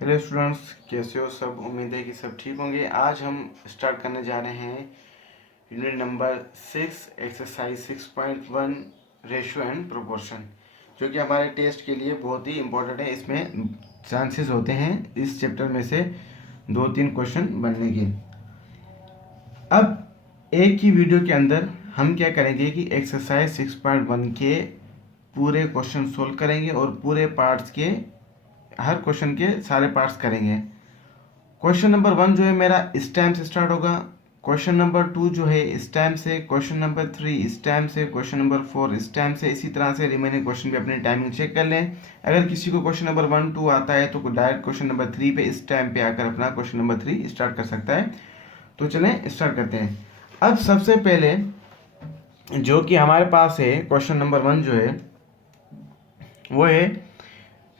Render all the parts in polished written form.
Hello students, कैसे हो सब। उम्मीद है कि सब ठीक होंगे। आज हम स्टार्ट करने जा रहे हैं unit number 6 exercise 6.1 ratio and proportion, जो कि हमारे टेस्ट के लिए बहुत ही इम्पोर्टेंट है। इसमें चांसेस होते हैं इस चैप्टर में से 2-3 क्वेश्चन बनने के। अब एक ही वीडियो के अंदर हम क्या करेंगे कि एक्सरसाइज 6.1 के पूरे क्वेश्चन सोल्व करेंगे और पूरे पार्ट्स के हर क्वेश्चन के सारे पार्ट्स करेंगे। क्वेश्चन नंबर 1 जो है मेरा इस टाइम से स्टार्ट होगा, क्वेश्चन नंबर 2 जो है इस टाइम से, क्वेश्चन नंबर 3 इस टाइम से, क्वेश्चन नंबर 4 इस टाइम से। इसी तरह से रिमेनिंग क्वेश्चन भी अपनी टाइमिंग चेक कर लें। अगर किसी को क्वेश्चन नंबर 1, 2 आता है तो डायरेक्ट क्वेश्चन नंबर 3 पे इस टाइम पे आकर अपना क्वेश्चन नंबर 3 स्टार्ट कर सकता है। तो चलें स्टार्ट करते हैं। अब सबसे पहले जो कि हमारे पास है क्वेश्चन नंबर 1 जो है वो है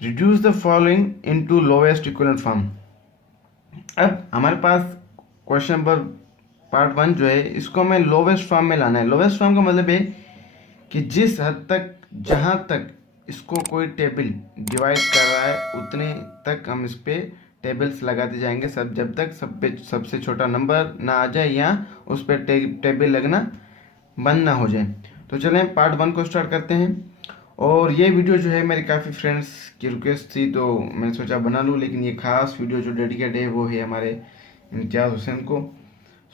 reduce the following into lowest equivalent form. अब हमारे पास क्वेश्चन नंबर पार्ट 1 जो है इसको हमें लोवेस्ट फॉर्म में लाना है। लोवेस्ट फॉर्म का मतलब है कि जिस हद तक जहाँ तक इसको कोई टेबल डिवाइड कर रहा है उतने तक हम इस पर टेबल्स लगाते जाएंगे, सब जब तक सब पे सबसे छोटा नंबर ना आ जाए या उस पर टेबल लगना बंद ना हो जाए। तो चलें पार्ट 1 को स्टार्ट करते हैं। और ये वीडियो जो है मेरे काफ़ी फ्रेंड्स की रिक्वेस्ट थी तो मैंने सोचा बना लूँ, लेकिन ये खास वीडियो जो डेडिकेट है वो है हमारे इम्तियाज़ हुसैन को।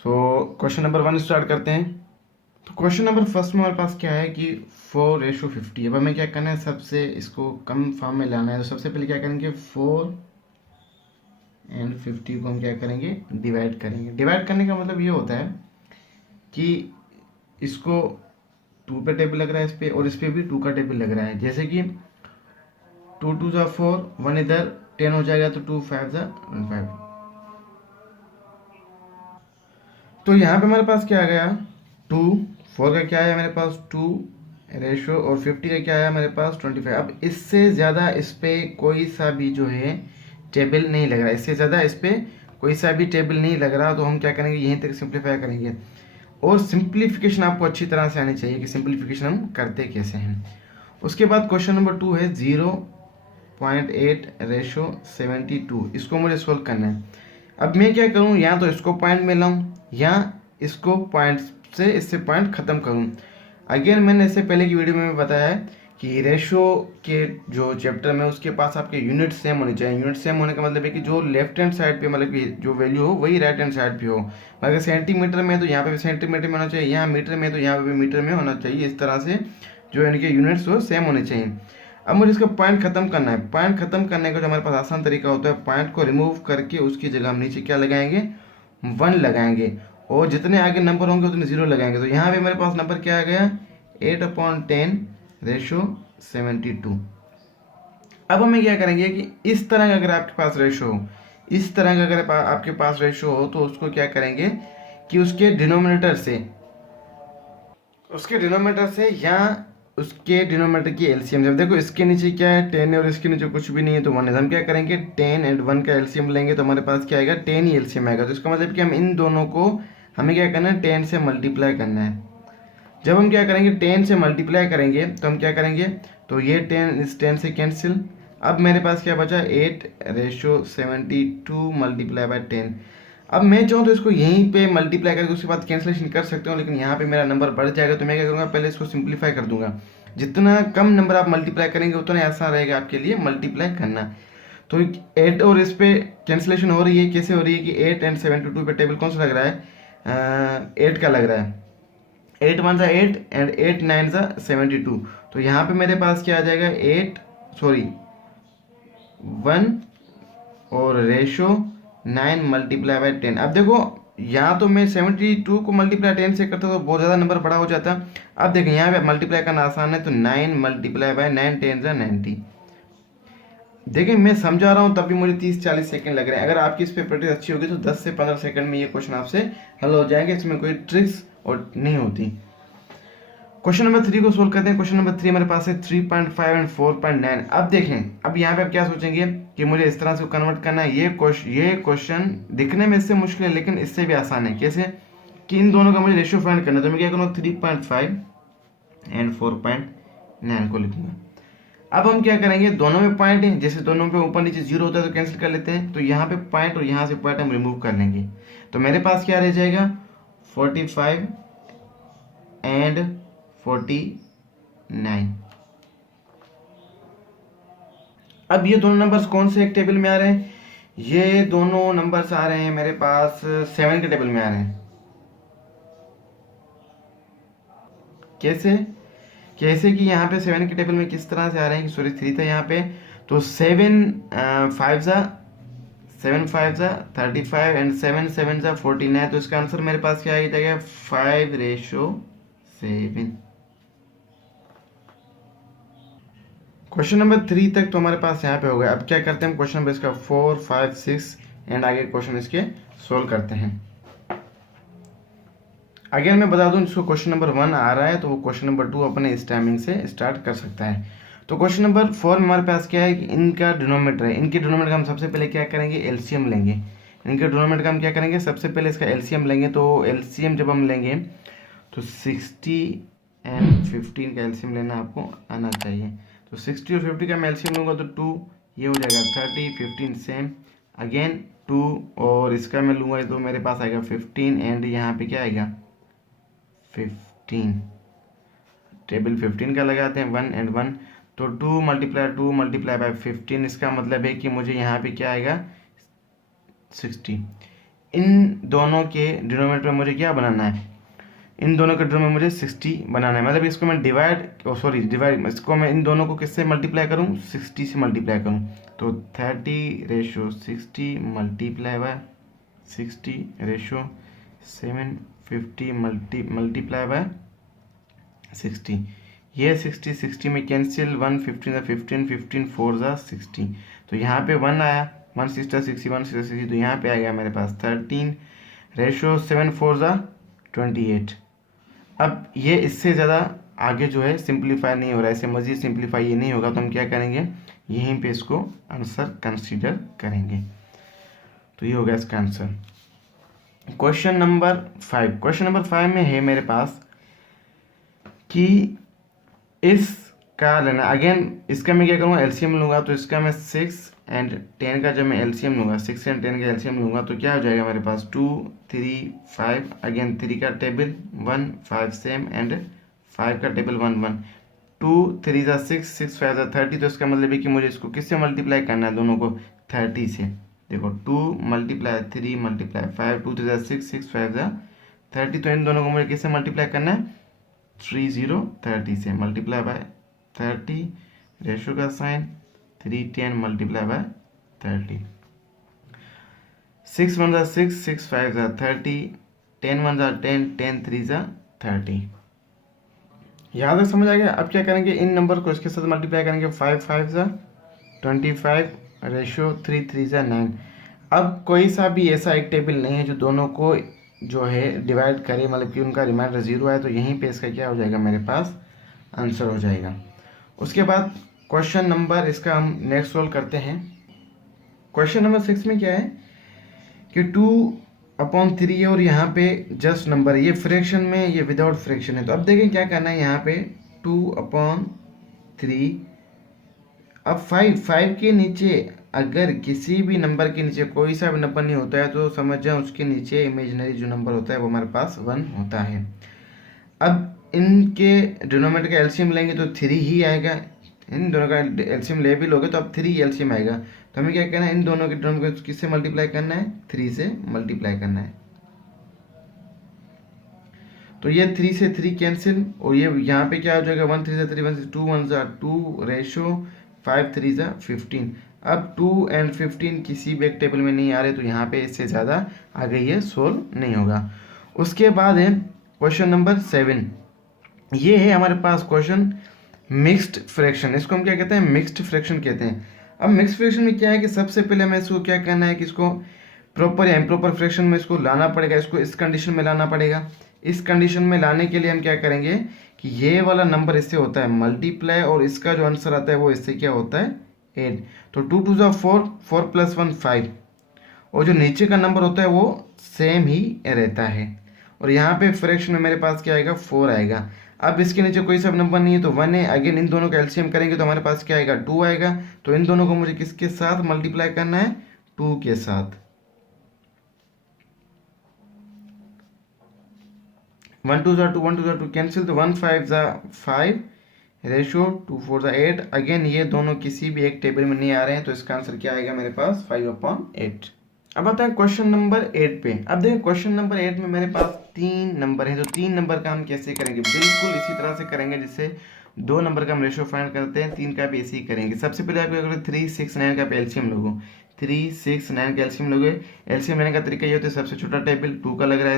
सो क्वेश्चन नंबर 1 स्टार्ट करते हैं। तो क्वेश्चन नंबर फर्स्ट में हमारे पास क्या है कि 4:50। अब हमें क्या करना है, सबसे इसको कम फॉर्म में लाना है। तो सबसे पहले क्या करेंगे, 4 और 50 को हम क्या करेंगे, डिवाइड करेंगे। डिवाइड करने का मतलब ये होता है कि इसको 2 पे टेबल लग रहा है इस पे, और इस पे भी 2 का टेबल लग रहा है। जैसे कि 2 2 जा 4, 1 इधर 10 हो जाएगा, तो 2 5 जा 5। तो यहाँ पे हमारे पास क्या आ गया, 2, 4 का क्या है मेरे पास 2 रेशो, और 50 का क्या है मेरे पास 25। अब इससे ज़्यादा इस पे कोई सा भी जो है टेबल नहीं लग रहा, इससे ज़्यादा इस पे कोई सा भी टेबल नहीं लग रहा। तो हम क्या करेंगे, यहीं तक सिंप्लीफाई करेंगे। और सिंप्लीफिकेशन आपको अच्छी तरह से आनी चाहिए कि सिंप्लीफिकेशन हम करते कैसे हैं। उसके बाद क्वेश्चन नंबर 2 है 0.8:72। इसको मुझे सोल्व करना है। अब मैं क्या करूं, या तो इसको पॉइंट में लाऊं या इसको पॉइंट से इससे पॉइंट खत्म करूं। अगेन मैंने इससे पहले की वीडियो में बताया है कि रेशो के जो चैप्टर में उसके पास आपके यूनिट सेम होने चाहिए। यूनिट सेम होने का मतलब है कि जो लेफ्ट हैंड साइड पे मतलब कि जो वैल्यू हो वही राइट हैंड साइड पे हो। अगर सेंटीमीटर में तो यहाँ पे भी सेंटीमीटर में होना चाहिए, यहाँ मीटर में तो यहाँ पे भी मीटर में होना चाहिए। इस तरह से जो इनके यूनिट्स हो सेम होने चाहिए। अब मुझे इसका पॉइंट खत्म करना है। पॉइंट खत्म करने का जो हमारे पास आसान तरीका होता है, पॉइंट को रिमूव करके उसकी जगह हम नीचे क्या लगाएंगे, 1 लगाएंगे, और जितने आगे नंबर होंगे उतने 0 लगाएंगे। तो यहाँ पे मेरे पास नंबर क्या आ गया, 8/10:72। अब हमें क्या करेंगे कि इस तरह का अगर आपके पास रेशो हो, इस तरह का अगर आपके पास रेशो हो, तो उसको क्या करेंगे कि उसके डिनोमिनेटर से या उसके डिनोमिनेटर की एलसीएम, जब देखो इसके नीचे क्या है 10 है और इसके नीचे कुछ भी नहीं है तो 1 है। हम क्या करेंगे 10 और 1 का एलसीएम लेंगे तो हमारे पास क्या आएगा, 10 ही एलसीएम आएगा। तो इसका मतलब कि हम इन दोनों को हमें क्या करना है, 10 से मल्टीप्लाई करना है। जब हम क्या करेंगे 10 से मल्टीप्लाई करेंगे तो हम क्या करेंगे, तो ये 10 इस 10 से कैंसिल। अब मेरे पास क्या बचा, 8:72 मल्टीप्लाई बाय 10। अब मैं चाहूँ तो इसको यहीं पे मल्टीप्लाई करके उसके बाद कैंसिलेशन कर सकते हो, लेकिन यहाँ पे मेरा नंबर बढ़ जाएगा। तो मैं क्या करूँगा, पहले इसको सिंप्लीफाई कर दूंगा। जितना कम नंबर आप मल्टीप्लाई करेंगे उतना आसान रहेगा आपके लिए मल्टीप्लाई करना। तो 8 और इस पे कैंसिलेशन हो रही है, कैसे हो रही है कि 8 और 72 पे टेबल कौन सा लग रहा है, 8 का लग रहा है। 8 1 जा 8 एंड 8 9 जा 72। तो यहाँ पे मेरे पास क्या आ जाएगा, 1 और रेशो 9 मल्टीप्लाई बाय 10। अब देखो यहाँ तो मैं 72 को मल्टीप्लाई 10 से करता तो बहुत ज़्यादा नंबर बड़ा हो जाता। अब देखें यहाँ पे मल्टीप्लाई करना आसान है, तो 9 मल्टीप्लाई बाय 9 10 जा 90। देखिए मैं समझा रहा हूँ तब भी मुझे 30-40 सेकंड लग रहे हैं। अगर आपकी इस पे प्रैक्टिस अच्छी होगी तो 10 से 15 सेकंड में ये क्वेश्चन आपसे हल हो जाएंगे। इसमें कोई ट्रिक्स और नहीं होती। क्वेश्चन नंबर 3 को सोल्व करते हैं। क्वेश्चन नंबर 3 हमारे पास है 3.5 और 4.9। अब देखें, अब यहाँ पे आप क्या सोचेंगे कि मुझे इस तरह से कन्वर्ट करना है। ये क्वेश्चन दिखने में इससे मुश्किल है लेकिन इससे भी आसान है। कैसे कि इन दोनों का मुझे रेशियो फाइंड करना है। तो मैं क्या करूँगा, 3.5 और 4.9 को लिखूंगा। अब हम क्या करेंगे, दोनों में पॉइंट है, जैसे दोनों पे ऊपर नीचे जीरो होता है तो कैंसिल कर लेते हैं, तो यहाँ पे पॉइंट और यहाँ से पॉइंट हम रिमूव कर लेंगे, तो मेरे पास क्या रह जाएगा 45 एंड 49। अब ये दोनों नंबर्स कौन से एक टेबल में आ रहे हैं, ये दोनों नंबर्स आ रहे हैं मेरे पास 7 के टेबल में आ रहे हैं। कैसे कैसे कि यहाँ पे 7 के टेबल में किस तरह से आ रहे हैं कि सॉरी 3 था यहाँ पे, तो 7 5 जा 35 एंड 7 7 जा 49, तो इसका आंसर मेरे पास क्या आ जाएगा 5:7। क्वेश्चन नंबर 3 तक तो हमारे पास यहाँ पे हो गया। अब क्या करते हैं हम, क्वेश्चन नंबर इसका 4 5 6 एंड आगे क्वेश्चन इसके सोल्व करते हैं। अगर मैं बता दूं जिसको क्वेश्चन नंबर 1 आ रहा है तो वो क्वेश्चन नंबर 2 अपने इस टाइमिंग से स्टार्ट कर सकता है। तो क्वेश्चन नंबर 4 में हमारे पास क्या है कि इनका डिनोमिनेटर है, इनके डिनोमिनेटर का हम सबसे पहले क्या करेंगे एलसीएम लेंगे। इनके डिनोमिनेटर का हम क्या करेंगे, सबसे पहले इसका एलसीएम लेंगे। तो एलसीएम जब हम लेंगे तो 60 एंड 15 का एलसीएम लेना आपको आना चाहिए। तो 60 और 50 का मैं एलसीएम लूँगा तो 2, ये हो जाएगा 30, 15 सेम अगेन 2, और इसका मैं लूँगा तो मेरे पास आएगा 15 एंड यहाँ पे क्या आएगा 15। टेबल 15 का लगाते हैं 1 एंड 1, तो 2 मल्टीप्लाई बाय 15, इसका मतलब है कि मुझे यहाँ पे क्या आएगा 60। इन दोनों के डिनोमिनेटर में मुझे क्या बनाना है, इन दोनों के डिनोमिनेटर में मुझे 60 बनाना है, मतलब इसको मैं डिवाइड इसको मैं इन दोनों को किससे मल्टीप्लाई करूँ 60 से मल्टीप्लाई करूँ, तो 30:60 मल्टीप्लाई बाय 60:750 मल्टीप्लाई बाय 60, ये 60 में कैंसिल 1 15 15 4 60, तो यहाँ पे 1 आया 1 6 60 1 6 60, तो यहाँ पे आ गया मेरे पास 13:7 4 28। अब ये इससे ज़्यादा आगे जो है सिंप्लीफाई नहीं हो रहा है, इससे मज़ीद सिंप्लीफाई ये नहीं होगा, तो हम क्या करेंगे यहीं पे इसको आंसर कंसीडर करेंगे। तो ये हो गया इसका आंसर। क्वेश्चन नंबर 5 में है मेरे पास कि इसका लेना, अगेन इसका मैं क्या करूँगा एलसीएम लूँगा, तो इसका मैं 6 एंड 10 का जब मैं एलसीएम लूँगा 6 एंड 10 का एलसीएम लूँगा तो क्या हो जाएगा मेरे पास 2 3 5, अगेन 3 का टेबल 1 5 सेम एंड 5 का टेबल 1 1, 2 3 जा 6 6 5 जा 30, तो इसका मतलब है कि मुझे इसको किससे मल्टीप्लाई करना है दोनों को 30 से। देखो 2 मल्टीप्लाई 3 मल्टीप्लाई 5, 2 3 जा 6 6 5 जा 30, तो इन दोनों को मुझे किससे मल्टीप्लाई करना है 30 से मल्टीप्लाई बाय 30, रेशो का साइन 3 10 मल्टीप्लाई बाय 30, 6 1 जा 6 6 5 जा 30, 10 1 जा 10 10 3 जा 30। यहाँ तक समझ आ गया। अब क्या करेंगे इन नंबर को इसके साथ मल्टीप्लाई करेंगे 5 5 जा 25, रेशो 3 3 जा 9। अब कोई सा भी ऐसा एक टेबल नहीं है जो दोनों को जो है डिवाइड करे, मतलब कि उनका रिमाइंडर 0 है, तो यहीं पे इसका क्या हो जाएगा मेरे पास आंसर हो जाएगा। उसके बाद क्वेश्चन नंबर इसका हम नेक्स्ट सोल्व करते हैं। क्वेश्चन नंबर 6 में क्या है कि 2/3 है और यहाँ पे जस्ट नंबर है, ये फ्रैक्शन में ये विदाउट फ्रैक्शन है। तो अब देखें क्या करना है, यहाँ पे 2/3, अब 5 के नीचे अगर किसी भी नंबर के नीचे कोई सा भी नंबर नहीं होता है तो समझ जाए उसके नीचे इमेजिनरी जो नंबर होता है वो हमारे पास 1 होता है। अब इनके डिनोमिनेटर का एलसीएम लेंगे तो 3 ही आएगा, इन दोनों का एलसीएम ले भी लोगे तो अब 3 एलसीएम आएगा। तो हमें क्या करना है, इन दोनों के डिनोमिनेटर किससे मल्टीप्लाई करना है 3 से मल्टीप्लाई करना है। तो ये 3 से 3 कैंसिल, और ये यहाँ पे क्या हो जाएगा 1 3 3 1 2 1 2, रेशो 5 3 15। अब 2 एंड 15 किसी भी एक टेबल में नहीं आ रहे, तो यहाँ पे इससे ज़्यादा आगे ये सोल्व नहीं होगा। उसके बाद है क्वेश्चन नंबर 7, ये है हमारे पास क्वेश्चन मिक्स्ड फ्रैक्शन। इसको हम क्या कहते हैं मिक्स्ड फ्रैक्शन कहते हैं। अब मिक्स्ड फ्रैक्शन में क्या है कि सबसे पहले हमें इसको क्या करना है कि इसको प्रॉपर या इम्प्रॉपर फ्रैक्शन में इसको लाना पड़ेगा, इसको इस कंडीशन में लाना पड़ेगा। इस कंडीशन में लाने के लिए हम क्या करेंगे कि ये वाला नंबर इससे होता है मल्टीप्लाई, और इसका जो आंसर आता है वो इससे क्या होता है 8। तो 2 2 जा 4, 4 + 1 5, और जो नीचे का नंबर होता है वो सेम ही रहता है। और यहाँ पे फ्रैक्शन में मेरे पास क्या आएगा 4 आएगा। अब इसके नीचे कोई सब नंबर नहीं है तो 1 है। अगेन इन दोनों का एलसीएम करेंगे तो हमारे पास क्या आएगा, 2 आएगा। तो इन दोनों को मुझे किसके साथ मल्टीप्लाई करना है, 2 के साथ। 1 2 जा 2, 1 2 जा 2 कैंसिल, तो 1 5 जा 5 रेशो 2 4 जा 8। अगेन ये दोनों किसी भी एक टेबल में नहीं आ रहे हैं तो इसका आंसर क्या आएगा मेरे पास, 5/8। अब आता है क्वेश्चन नंबर 8 पे। अब देखिए क्वेश्चन नंबर 8 में मेरे पास 3 नंबर हैं, तो 3 नंबर का हम कैसे करेंगे, बिल्कुल इसी तरह से करेंगे जिससे 2 नंबर का हम रेशो फाइंड करते हैं, 3 का भी इसी करेंगे। सबसे पहले आपको अगर 3 6 9 का एलसीएम लोगो, 3 6 9 का एलसीएम लोगे। एलसीएम लेने का तरीका ये होता है, सबसे छोटा टेबल 2 का लग रहा है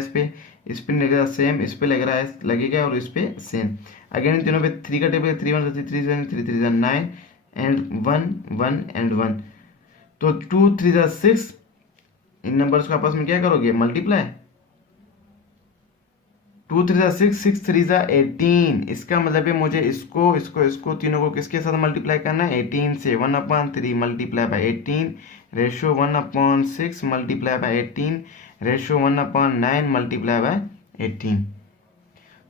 इस पे लगेगा सेम, इस पे लग रहा है लगेगा और इस पे सेम। अगेन इन तीनों पे 3 का टेबल, 3 1 3 3 3 3 9 एंड 1 1 एंड 1, तो 2 3 6। इन नंबर्स को आपस में क्या करोगे, मल्टीप्लाई। 2 3 6, 6 3 18। इसका मतलब है मुझे इसको तीनों को किसके साथ मल्टीप्लाई करना है, 18 से। 1/3 multiply by 18 ratio 1/6 multiply by 18 ratio 1/9 multiply by 18।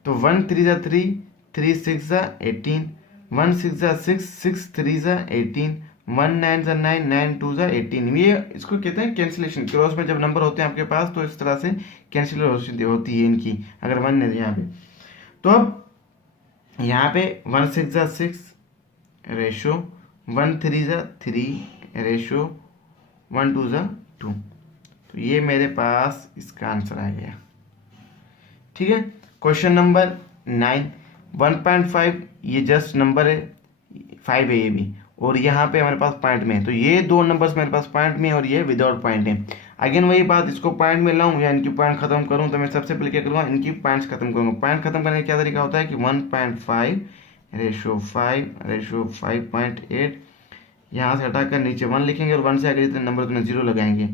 तो 1 3 3, 3 6 18, 1 6 6, 6 3 18, 1 9 9, 9 2 18। ये इसको कहते हैं कैंसिलेशन। क्रॉस में जब नंबर होते हैं आपके पास तो इस तरह से कैंसिलेशन होती है इनकी, अगर 1 है यहाँ पे। तो अब यहाँ पे 1 6 6 रेशो 1 3 3 रेशो 1 2 2। तो ये मेरे पास इसका आंसर आ गया। ठीक है, क्वेश्चन नंबर 9, 1.5 ये जस्ट नंबर है, 5 है ये भी, और यहाँ पे हमारे पास पॉइंट में है। तो ये दो नंबर्स मेरे पास पॉइंट में है और ये विदाउट पॉइंट है। अगेन वही बात, इसको पॉइंट में लाऊं या इनकी पॉइंट खत्म करूं, तो मैं सबसे पहले क्या करूँगा, इनकी पॉइंट्स खत्म करूंगा। पॉइंट खत्म करने का क्या तरीका होता है कि 1.5 रेशो 5 रेशो 5.8, यहाँ से हटाकर नीचे 1 लिखेंगे और 1 से आगे जितने नंबर उतने 0 लगाएंगे।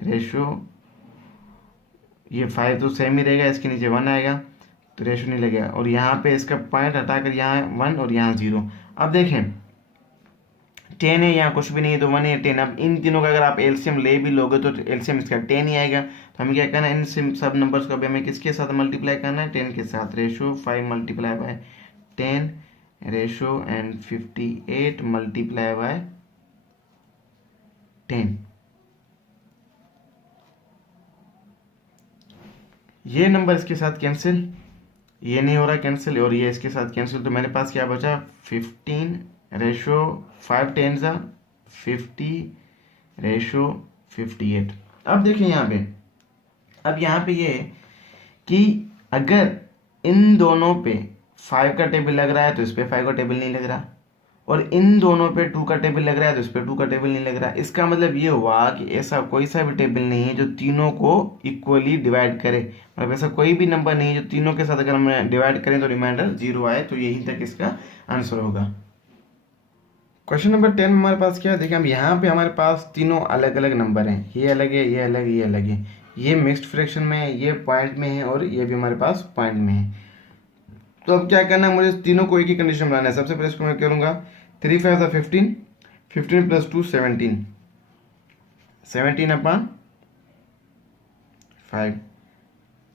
रेशो ये 5 तो सेम ही रहेगा, इसके नीचे 1 आएगा तो रेशो नहीं लगेगा, और यहाँ पे इसका पॉइंट हटाकर यहाँ 1 और यहाँ 0। अब देखें 10 है, यहाँ कुछ भी नहीं है तो 1 है 10। अब इन तीनों का अगर आप एलसीएम ले भी लोगे तो एलसीएम इसका 10 ही आएगा। तो हमें क्या करना है, इन सब नंबर्स को अभी हमें किसके साथ मल्टीप्लाई करना है, 10 के साथ। Ratio 5 multiply by 10 ratio and 58 multiply by 10। ये नंबर इसके साथ कैंसिल, ये नहीं हो रहा कैंसिल, और ये इसके साथ कैंसिल। तो मेरे पास क्या बचा, 15 रेशो 5 10 50 रेशो 58। अब देखिए यहाँ पे, अब यहाँ पे ये है कि अगर इन दोनों पे 5 का टेबल लग रहा है तो इस पे 5 का टेबल नहीं लग रहा, और इन दोनों पे 2 का टेबल लग रहा है तो इस पे 2 का टेबल नहीं लग रहा। इसका मतलब ये हुआ कि ऐसा कोई सा भी टेबल नहीं है जो तीनों को इक्वली डिवाइड करे। मतलब ऐसा कोई भी नंबर नहीं है जो तीनों के साथ अगर हम डिवाइड करें तो रिमाइंडर 0 आए। तो यही तक इसका आंसर होगा। क्वेश्चन नंबर 10 में हमारे पास क्या है, देखिए हम यहाँ पे हमारे पास तीनों अलग अलग नंबर हैं, ये अलग है, ये अलग, ये अलग है, ये मिक्स्ड फ्रैक्शन में है, ये पॉइंट में है और ये भी हमारे पास पॉइंट में है। तो अब क्या करना है, मुझे तीनों को एक ही कंडीशन बनाना है। सबसे पहले इसको मैं करूँगा 3 5 15, 15 प्लस 2 17, 17/5।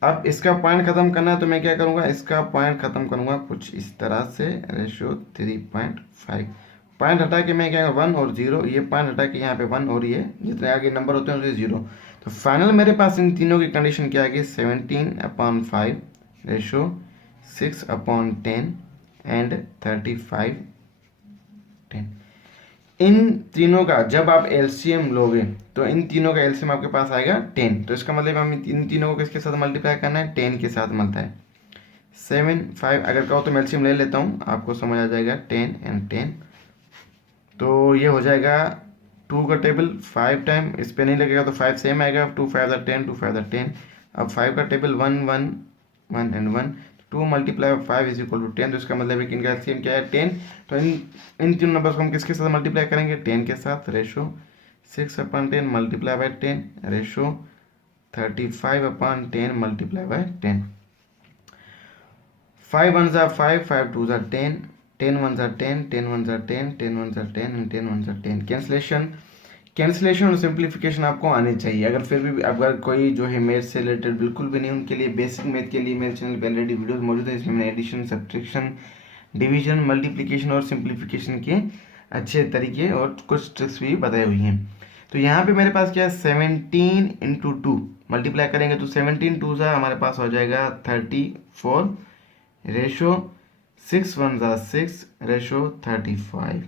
अब इसका पॉइंट खत्म करना है तो मैं क्या करूँगा, इसका पॉइंट खत्म करूँगा कुछ इस तरह से। रेशियो 3.5, पॉइंट हटा के मैं क्या 1 और 0, ये पॉइंट हटा के यहाँ पे 1 और ये जितने आगे नंबर होते हैं उसे 0। तो फाइनल मेरे पास इन तीनों की कंडीशन क्या आ गई, 17/5 रेशो 6/10 एंड 35/10। इन तीनों का जब आप एलसीएम लोगे तो इन तीनों का एलसीएम आपके पास आएगा 10। तो इसका मतलब हम इन तीनों को किसके साथ मल्टीप्लाई करना है, 10 के साथ मल्टा है। 7 5 अगर कहो तो मैं एलसीएम ले लेता हूँ, आपको समझ आ जाएगा। 10 एंड 10, तो ये हो जाएगा 2 का टेबल 5 टाइम, इस पे नहीं लगेगा तो 5 सेम आएगा। 2 5 10, 2 5 10। अब 5 का table 1 1 1 and 1, 2 multiply 5 is equal to 10। तो इसका मतलब है कि इनका एलसीएम क्या है, 10। तो इन तीन नंबर्स को हम किसके साथ मल्टीप्लाई करेंगे, 10 के साथ। Ratio 6/10 multiply by 10 ratio 35/10 multiply by 10। 5 1 5, 5 2 10, 10 1 10, 10 1 10, 10 1 10 and 10 1 10। Cancellation cancellation और सिंप्लीफिकेशन आपको आने चाहिए। अगर फिर भी अगर कोई जो है मैथ से रिलेटेड बिल्कुल भी नहीं, उनके लिए बेसिक मैथ के लिए मेरे चैनल पर ऑलरेडी वीडियोस मौजूद है। इसमें मैंने एडिशन, सब्ट्रैक्शन, डिवीजन, मल्टीप्लिकेशन और सिंप्लीफिकेशन के अच्छे तरीके और कुछ ट्रिक्स भी बताई हुई हैं। तो यहाँ पे मेरे पास क्या है, 17 इंटू 2 मल्टीप्लाई करेंगे तो 17 टू सा हमारे पास हो जाएगा 34 रेशो 6 1 ज़ा 6 रेशो 35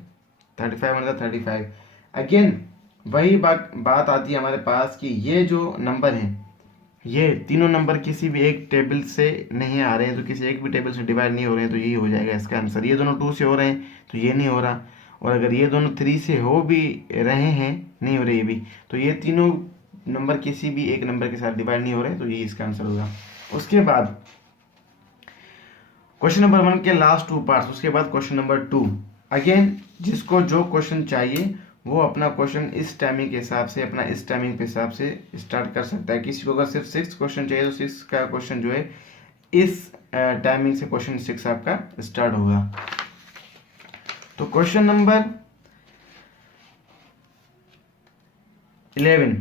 35 1 ज़ा 35। अगेन वही बात आती है हमारे पास कि ये जो नंबर हैं, ये तीनों नंबर किसी भी एक टेबल से नहीं आ रहे हैं, तो किसी एक भी टेबल से डिवाइड नहीं हो रहे हैं, तो यही हो जाएगा इसका आंसर। ये दोनों 2 से हो रहे हैं तो ये नहीं हो रहा, और अगर ये दोनों 3 से हो भी रहे हैं, नहीं हो रहे ये भी, तो ये तीनों नंबर किसी भी एक नंबर के साथ डिवाइड नहीं हो रहे, तो ये इसका आंसर होगा। उसके बाद क्वेश्चन नंबर 1 के लास्ट 2 पार्ट्स, उसके बाद क्वेश्चन नंबर 2। अगेन जिसको जो क्वेश्चन चाहिए वो अपना क्वेश्चन इस टाइमिंग के हिसाब से, अपना इस टाइमिंग के हिसाब से स्टार्ट कर सकता है। किसी को अगर सिर्फ 6 क्वेश्चन चाहिए तो 6 का क्वेश्चन जो है इस टाइमिंग से क्वेश्चन 6 आपका स्टार्ट होगा। तो क्वेश्चन नंबर 11,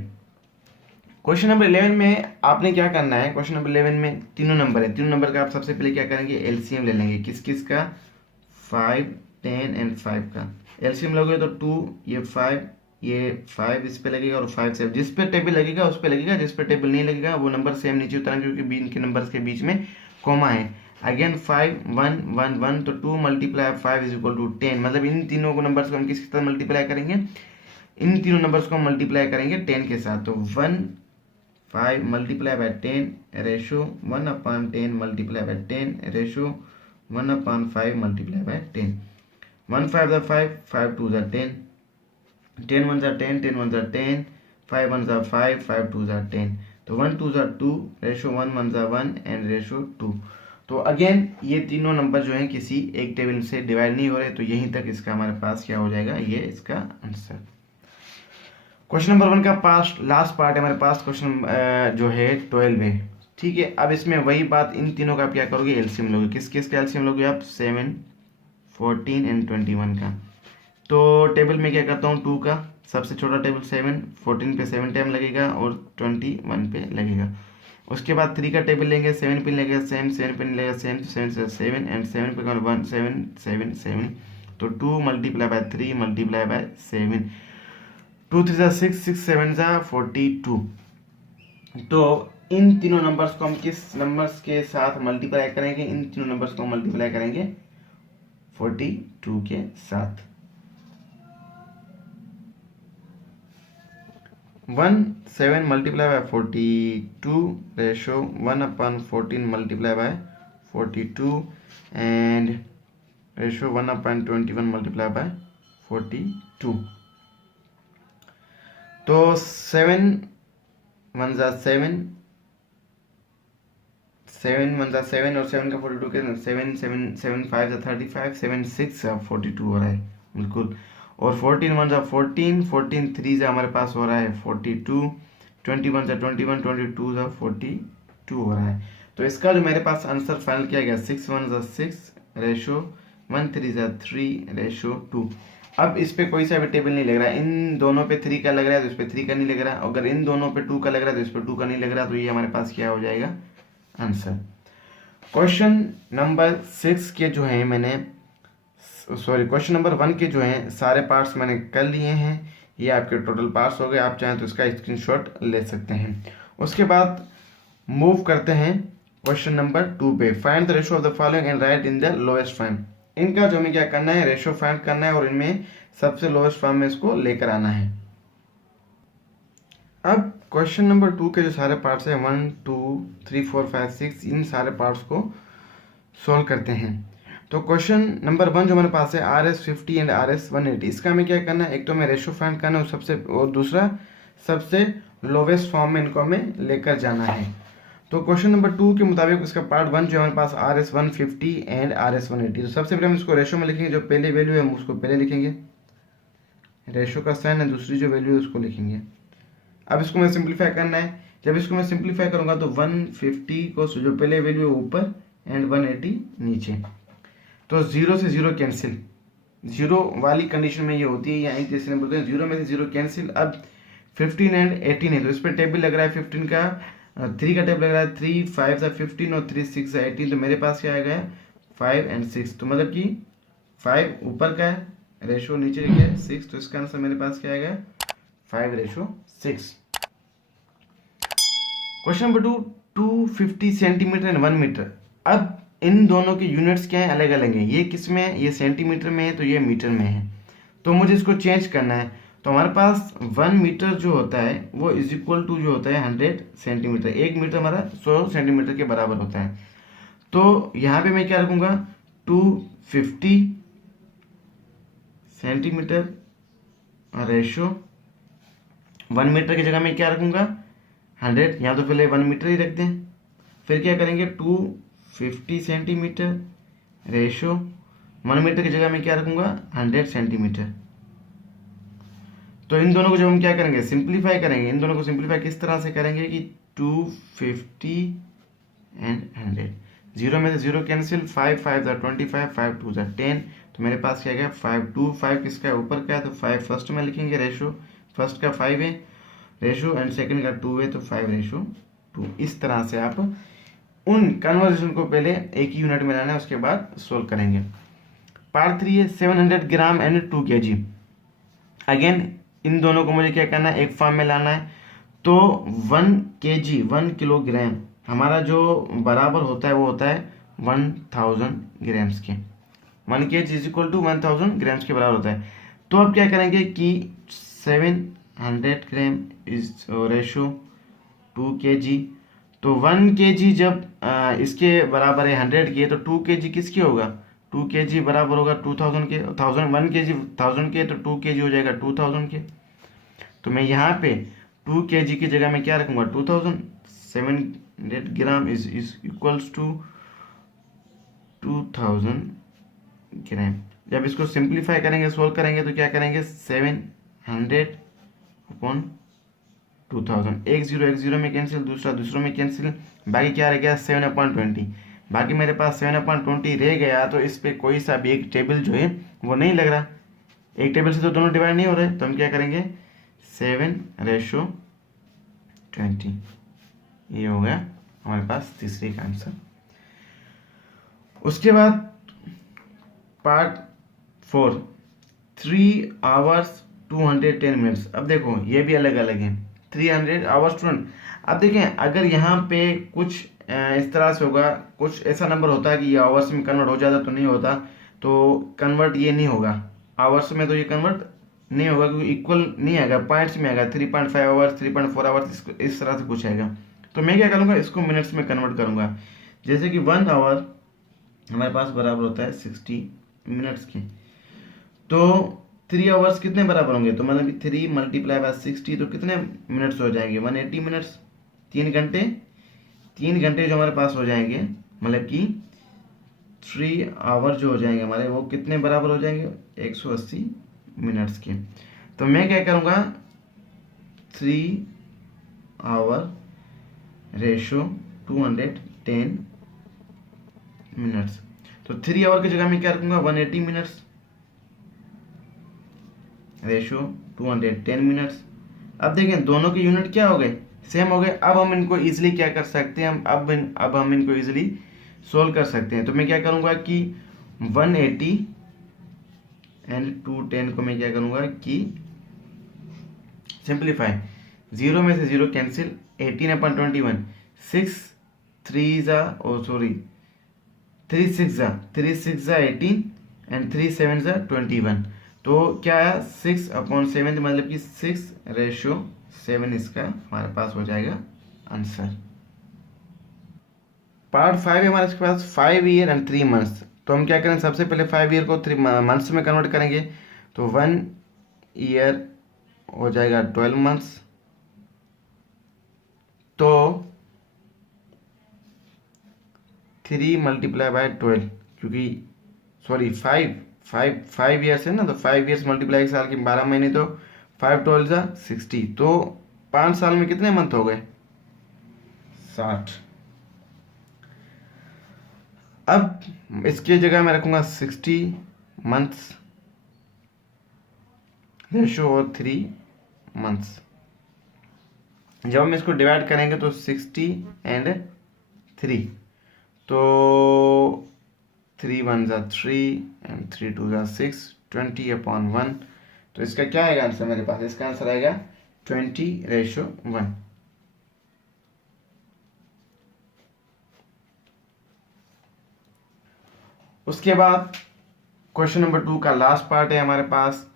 क्वेश्चन नंबर 11 में आपने क्या करना है, क्वेश्चन नंबर 11 में तीनों नंबर है, तीनों नंबर का आप सबसे पहले क्या करेंगे, एलसीएम ले लेंगे। किस किस का, 5 10 एंड 5 का एलसीएम लोगे तो 2, ये 5 इस पे लगेगा और 5 7, जिस पे टेबल लगेगा उस पे लगेगा, जिस पे टेबल नहीं लगेगा वो नंबर सेम नीचे उतरेंगे, क्योंकि बीन के नंबर्स के बीच में कॉमा है। अगेन 5 1 1 1, तो 2 मल्टीप्लाई 5 इज इक्वल टू 10, मतलब इन तीनों को नंबर्स को हम किसके साथ मल्टीप्लाई करेंगे, इन तीनों नंबर्स को हम मल्टीप्लाई करेंगे 10 के साथ। तो 1 5 multiply by 10 ratio 1/10 multiply by 10 ratio 1/5 multiply by 10। 1 5 ज़ा 5, 5 2 ज़ा 10, 10 1 ज़ा 10, 10 1 ज़ा 10, 5 1 ज़ा 5, 5 2 ज़ा 10, तो 1 2 ज़ा 2 रेशो 1 1 ज़ा 1 एंड रेशो 2। तो अगेन ये तीनों नंबर जो हैं किसी एक टेबल से डिवाइड नहीं हो रहे, तो यहीं तक इसका हमारे पास क्या हो जाएगा, ये इसका आंसर। क्वेश्चन नंबर 1 का लास्ट पार्ट है हमारे पास, क्वेश्चन जो है 12 है, ठीक है। अब इसमें वही बात, इन तीनों का आप क्या करोगे, एलसीएम लोगे। किस किस का एलसीएम लोगे आप, 7 14 एंड 21 का। तो टेबल में क्या करता हूँ, 2 का सबसे छोटा टेबल 7, 14 पे 7 टाइम लगेगा और 21 पे लगेगा। उसके बाद 3 का टेबल लेंगे, 7 पे लगेगा सेम, 7 पे लगेगा सेम, 7 से 7 एंड 7 पे 1 7 7 7, तो 2 मल्टीप्लाई बाय 3 मल्टीप्लाई बाय 7, 2 3 ज़ा 6, 6 7 ज़ा 42। तो इन तीनों नंबर्स को हम किस नंबर्स के साथ मल्टीप्लाई करेंगे, इन तीनों नंबर्स को मल्टीप्लाई करेंगे 42 के साथ। 1 7 multiply by 42 ratio 1/14 multiply by 42 and ratio 1/21 multiply by 42। तो 7 1 ज़ा 7, 7 1 ज़ा 7 और 7 का 42 के 7 7 7 5 ज़ा 35, 7 6 ज़ा 42 हो रहा है बिल्कुल। और 14 1 ज़ा 14, 14 3 ज़ा हमारे पास हो रहा है 42, 21 ज़ा 21, 22 ज़ा 42 हो रहा है। तो इसका जो मेरे पास आंसर फाइनल किया गया 6 1 ज़ा 6 रेशो 1 3 ज़ा 3 रेशो 2। अब इस पे कोई सा भी टेबल नहीं लग रहा है, इन दोनों पे 3 का लग रहा है तो इस पे 3 का नहीं लग रहा, अगर इन दोनों पे 2 का लग रहा है तो इस पे 2 का नहीं लग रहा, तो ये हमारे पास क्या हो जाएगा, आंसर। क्वेश्चन नंबर 6 के जो है मैंने क्वेश्चन नंबर 1 के जो हैं सारे पार्ट्स मैंने कर लिए हैं, ये आपके टोटल पार्ट्स हो गए। आप चाहें तो इसका स्क्रीनशॉट ले सकते हैं। उसके बाद मूव करते हैं क्वेश्चन नंबर 2 पे, find the ratio of the following and right in the lowest form. इनका जो हमें क्या करना है, रेशियो फाइंड करना है और इनमें सबसे लोएस्ट फॉर्म में इसको लेकर आना है। अब क्वेश्चन नंबर 2 के जो सारे पार्ट्स हैं 1 2 3 4 5 6, इन सारे पार्ट्स को सॉल्व करते हैं। तो क्वेश्चन नंबर 1 जो हमारे पास है RS50 एंड RS180, इसका हमें क्या करना है, एक तो हमें रेशियो फाइंड करना है और दूसरा सबसे लोवेस्ट फॉर्म में इनको हमें लेकर जाना है। तो क्वेश्चन नंबर 2 के मुताबिक उसका पार्ट 1 जो हमारे पास RS150 एंड RS180, तो सबसे पहले हम इसको रेशियो में लिखेंगे, जो पहले वैल्यू है हम उसको पहले लिखेंगे, रेशियो का साइन है, दूसरी जो वैल्यू है उसको लिखेंगे। अब इसको मैं सिंप्लीफाई करना है, जब इसको मैं सिंप्लीफाई करूंगा तो 150 को जो पहले वैल्यू है ऊपर एंड 180 नीचे, तो 0 से 0 कैंसिल, जीरो वाली कंडीशन में ये होती है, यानी जैसे बोलते हैं जीरो में से जीरो कैंसिल। अब 15 एंड 18 है तो इस पर टेबल लग रहा है 15 का, 3 का टेबल लग रहा है, 3 5 सा 15 और 3 6 सा 18, तो मेरे पास क्या आएगा 5 एंड 6, तो मतलब कि 5 ऊपर का है, रेशो नीचे लिखा है 6, तो इसका आंसर मेरे पास क्या आएगा 5:6। Question number 2, 250 centimetre and 1 metre. अब इन दोनों के यूनिट्स क्या है, अलग अलग हैं। ये किस में है, ये सेंटीमीटर में है तो ये मीटर में है, तो मुझे इसको चेंज करना है। तो हमारे पास 1 मीटर जो होता है वो इज इक्वल टू जो होता है 100 सेंटीमीटर। 1 मीटर हमारा 100 सेंटीमीटर के बराबर होता है। तो यहाँ पे मैं क्या रखूँगा 250 सेंटीमीटर रेशो 1 मीटर की जगह मैं क्या रखूँगा 100, यहाँ तो पहले 1 मीटर ही रखते हैं। फिर क्या करेंगे 250 सेंटीमीटर रेशो 1 मीटर की जगह मैं क्या रखूँगा 100 सेंटीमीटर। तो इन दोनों को जब हम क्या करेंगे सिंप्लीफाई करेंगे, इन दोनों को सिंप्लीफाई किस तरह से करेंगे कि 250 एंड 100, जीरो में से जीरो कैंसिल, 5 5 ज़ा 25, 5 2 ज़ा 10, तो मेरे पास क्या गया 5 2 5 किसका है ऊपर का है तो 5 फर्स्ट में लिखेंगे, रेशो फर्स्ट का 5 है रेशो एंड सेकंड का 2 है तो 5:2। इस तरह से आप उन कन्वर्जेशन को पहले एक ही यूनिट में लाना है, उसके बाद सोल्व करेंगे। पार्ट 3 है 700 gram and 2 kg। Again in दोनों को मुझे क्या करना है एक फॉर्म में लाना है। तो 1 kg 1 किलोग्राम हमारा जो बराबर होता है वो होता है 1000 ग्राम्स के। 1 kg is equal to 1000 grams के बराबर होता है। तो अब क्या करेंगे कि 700 ग्राम इज रेशो 2 kg, तो 1 kg जब इसके बराबर है 100 के, तो 2 kg किसकी होगा 2 kg बराबर होगा 2000 के, 1000 1 kg 1000 के, तो 2 kg हो जाएगा 2000 के। तो मैं यहाँ पे 2 kg की जगह मैं क्या रखूँगा 2000, 700 ग्राम इज इक्वल्स टू 2000 ग्राम। जब इसको सिंप्लीफाई करेंगे सोल्व करेंगे तो क्या करेंगे 700 अपॉन 2000, एक जीरो में कैंसिल, दूसरा दूसरों में कैंसिल, बाकी क्या रह गया 7/20। बाकी मेरे पास 7/20 रह गया, तो इस पे कोई सा भी एक टेबल जो है वो नहीं लग रहा, एक टेबल से तो दोनों डिवाइड नहीं हो रहे, तो हम क्या करेंगे 7:20। ये हो गया हमारे पास तीसरे का आंसर। उसके बाद पार्ट 4 3 hours 210 minutes। अब देखो ये भी अलग अलग है 300 hours 200। अब देखें अगर यहाँ पे कुछ इस तरह से होगा, कुछ ऐसा नंबर होता है कि ये आवर्स में कन्वर्ट हो जाता तो नहीं होता, तो कन्वर्ट ये नहीं होगा आवर्स में, तो ये कन्वर्ट नहीं होगा क्योंकि इक्वल नहीं आएगा, पॉइंट्स में आएगा 3.5 आवर्स 3.4 आवर्स इस तरह से कुछ आएगा। तो मैं क्या करूँगा इसको मिनट्स में कन्वर्ट करूँगा। जैसे कि 1 आवर हमारे पास बराबर होता है 60 मिनट्स के, तो 3 आवर्स कितने बराबर होंगे, तो मतलब 3 मल्टीप्लाई बाय 60, तो कितने मिनट्स हो जाएंगे 180 मिनट्स। 3 घंटे जो हमारे पास हो जाएंगे, मतलब कि 3 आवर जो हो जाएंगे हमारे वो कितने बराबर हो जाएंगे 180 मिनट्स के। तो मैं क्या करूँगा 3 आवर रेशो 210 मिनट्स, तो 3 आवर की जगह मैं क्या रखूँगा 180 मिनट्स रेशो 210 मिनट्स। अब देखें दोनों के यूनिट क्या हो गए सेम हो गए। अब हम इनको इजीली क्या कर सकते हैं, अब हम इनको इजीली सोल्व कर सकते हैं। तो मैं क्या करूँगा कि 180 एंड 210 को मैं क्या करूँगा कि सिंप्लीफाई, जीरो में से जीरो कैंसिल, 18/21, 6 3 ज़ा ओ सॉरी 3 6 ज़ा 18 एंड 3 7 ज़ा 21, तो क्या है 6/7 मतलब कि 6:7 इसका हमारे पास हो जाएगा आंसर। पार्ट 5 है हमारे पास 5 ईयर एंड 3 मंथ्स। तो हम क्या करें सबसे पहले 5 ईयर को 3 मंथ्स में कन्वर्ट करेंगे, तो 1 ईयर हो जाएगा 12 मंथ्स, तो 3 मल्टीप्लाई बाय 12, क्योंकि सॉरी 5 ईयर्स है ना, तो 5 ईयर्स मल्टीप्लाई एक साल के 12 महीने, तो 5 12 ज़ा 60, तो 5 साल में कितने मंथ हो गए 60। अब इसकी जगह मैं रखूँगा 60 मंथ्स रेशो और 3 मंथ्स। जब हम इसको डिवाइड करेंगे तो 60 एंड 3, तो 3 1 ज़ा 3 एंड 3 2 ज़ा 6, 20/1। तो इसका क्या आएगा आंसर मेरे पास? इसका आंसर आएगा 20:1। उसके बाद क्वेश्चन नंबर 2 का लास्ट पार्ट है हमारे पास,